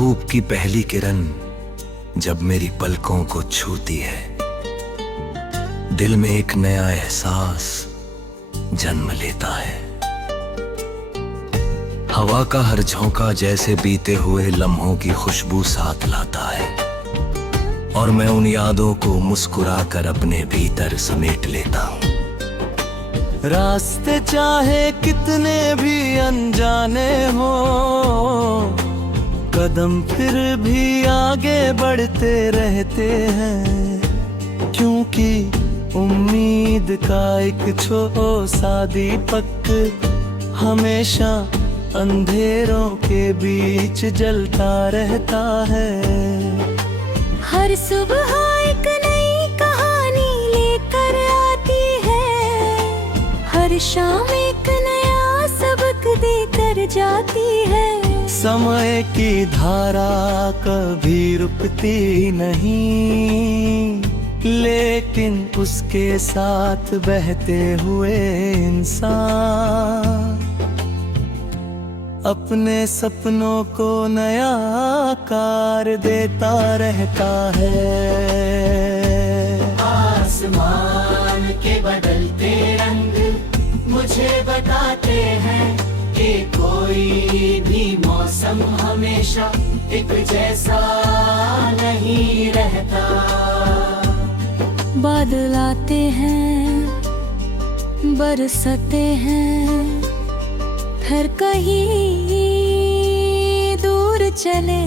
धूप की पहली किरण जब मेरी पलकों को छूती है, दिल में एक नया एहसास जन्म लेता है। हवा का हर झोंका जैसे बीते हुए लम्हों की खुशबू साथ लाता है, और मैं उन यादों को मुस्कुरा कर अपने भीतर समेट लेता हूँ। रास्ते चाहे कितने भी अनजाने हो, कदम फिर भी आगे बढ़ते रहते हैं, क्योंकि उम्मीद का एक सा दीपक हमेशा अंधेरों के बीच जलता रहता है। हर सुबह एक नई कहानी लेकर आती है, हर शाम एक नया सबक देकर जाती है। समय की धारा कभी रुकती नहीं, लेकिन उसके साथ बहते हुए इंसान अपने सपनों को नया आकार देता रहता है। आसमान के बदलते रंग मुझे बताते हैं कि कोई भी मौसम हमेशा एक जैसा नहीं रहता। बादल आते हैं, बरसते हैं, फिर कहीं दूर चले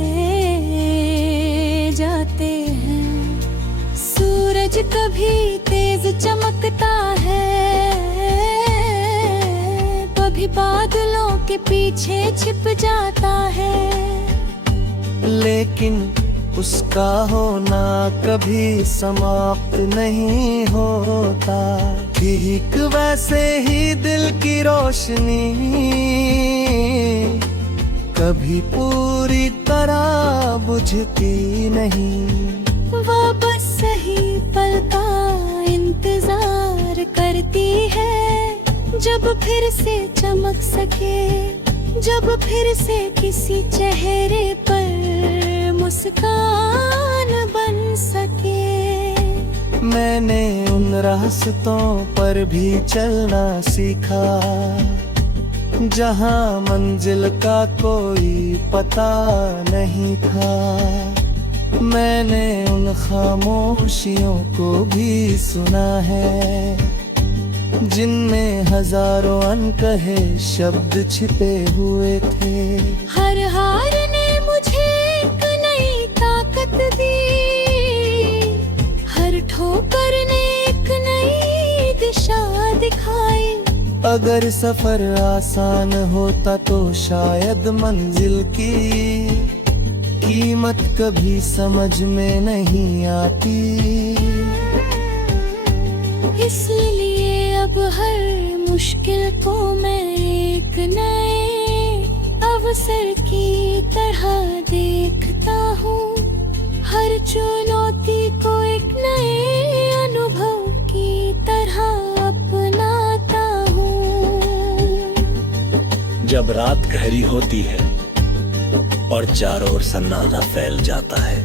जाते हैं। सूरज कभी तेज चमकता है, कभी बादलों के पीछे छिप जाता है, लेकिन उसका होना कभी समाप्त नहीं होता। ठीक वैसे ही दिल की रोशनी कभी पूरी तरह बुझती नहीं। वो बस सही पल का इंतजार करती है, जब फिर से चमक सके, जब फिर से किसी चेहरे पर मुस्कान बन सके। मैंने उन रास्तों पर भी चलना सीखा, जहाँ मंजिल का कोई पता नहीं था। मैंने उन खामोशियों को भी सुना है, जिनमें हजारों अनकहे शब्द छिपे हुए थे। हर हार ने मुझे एक नई ताकत दी, हर ठोकर ने एक नई दिशा दिखाई। अगर सफर आसान होता तो शायद मंजिल की कीमत कभी समझ में नहीं आती। इसलिए अब हर मुश्किल को मैं एक नए अवसर की तरह देखता हूँ, हर चुनौती को एक नए अनुभव की तरह अपनाता हूँ। जब रात गहरी होती है और चारों ओर सन्नाटा फैल जाता है,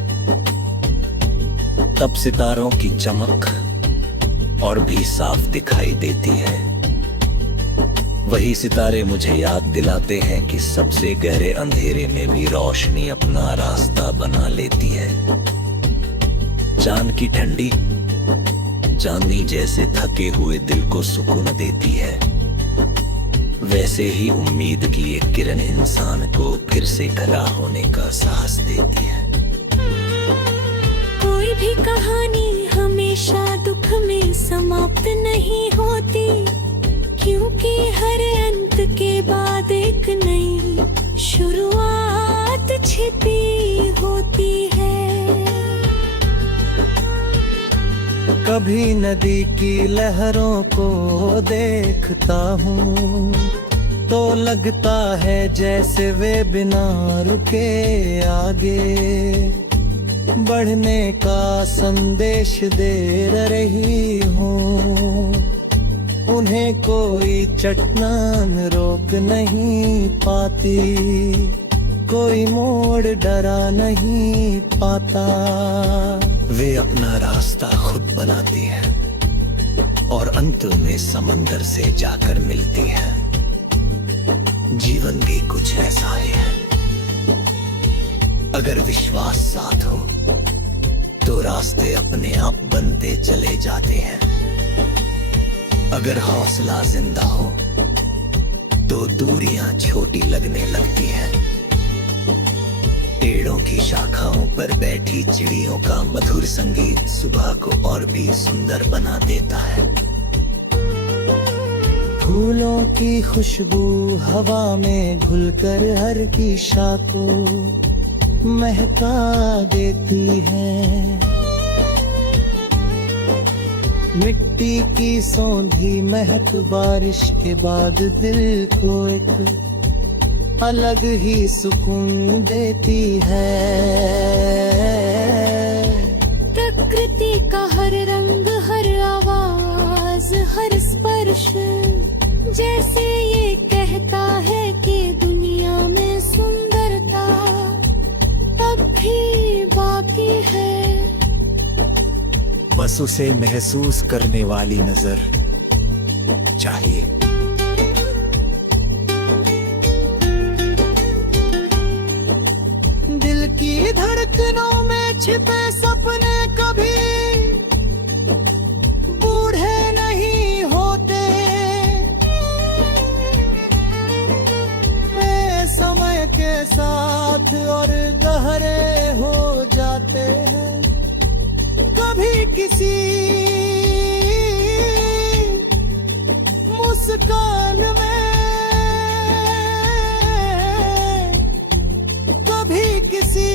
तब सितारों की चमक और भी साफ दिखाई देती है। वही सितारे मुझे याद दिलाते हैं कि सबसे गहरे अंधेरे में भी रोशनी अपना रास्ता बना लेती है। चांद की ठंडी चांदनी जैसे थके हुए दिल को सुकून देती है, वैसे ही उम्मीद की एक किरण इंसान को फिर से खड़ा होने का साहस देती है। कोई भी कहानी हमेशा दुख में समाप्त नहीं होती, क्योंकि हर अंत के बाद एक नई शुरुआत छिपी होती है। कभी नदी की लहरों को देखता हूँ तो लगता है जैसे वे बिना रुके आगे बढ़ने का संदेश दे रही हूँ। उन्हें कोई चट्टान रोक नहीं पाती, कोई मोड़ डरा नहीं पाता। वे अपना रास्ता खुद बनाती है और अंत में समंदर से जाकर मिलती है। जीवन भी कुछ ऐसा ही है, अगर विश्वास साथ हो तो रास्ते अपने आप बनते चले जाते हैं। अगर हौसला जिंदा हो तो दूरियां छोटी लगने लगती हैं। पेड़ों की शाखाओं पर बैठी चिड़ियों का मधुर संगीत सुबह को और भी सुंदर बना देता है। फूलों की खुशबू हवा में घुलकर हर की शाख को महका देती है। मिट्टी की सौंधी महक बारिश के बाद दिल को एक अलग ही सुकून देती है। प्रकृति का हर रंग, हर आवाज, हर स्पर्श जैसे ये कहता है कि दुनिया में सुंदरता अब भी बाकी है। बस उसे महसूस करने वाली नजर चाहिए। दिल की धड़कनों में छिपे सपने कभी बूढ़े नहीं होते। वे समय के साथ और गहरे हो जाते हैं। कभी किसी मुस्कान में, कभी किसी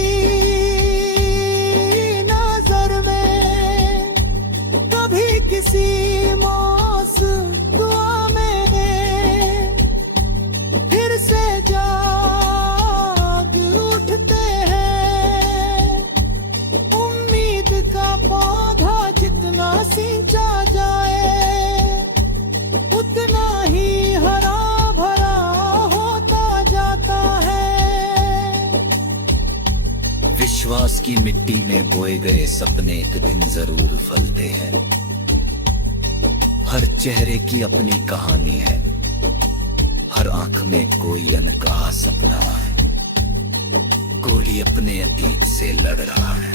नजर में, कभी किसी दुआ में फिर से जाग उठते हैं। उम्मीद का पौधा जितना सींचा जाए उतना ही हरा भरा होता जाता है। विश्वास की मिट्टी में बोए गए सपने एक दिन जरूर फलते हैं। हर चेहरे की अपनी कहानी है, हर आंख में कोई अनकहा सपना है। कोई अपने अतीत से लड़ रहा है।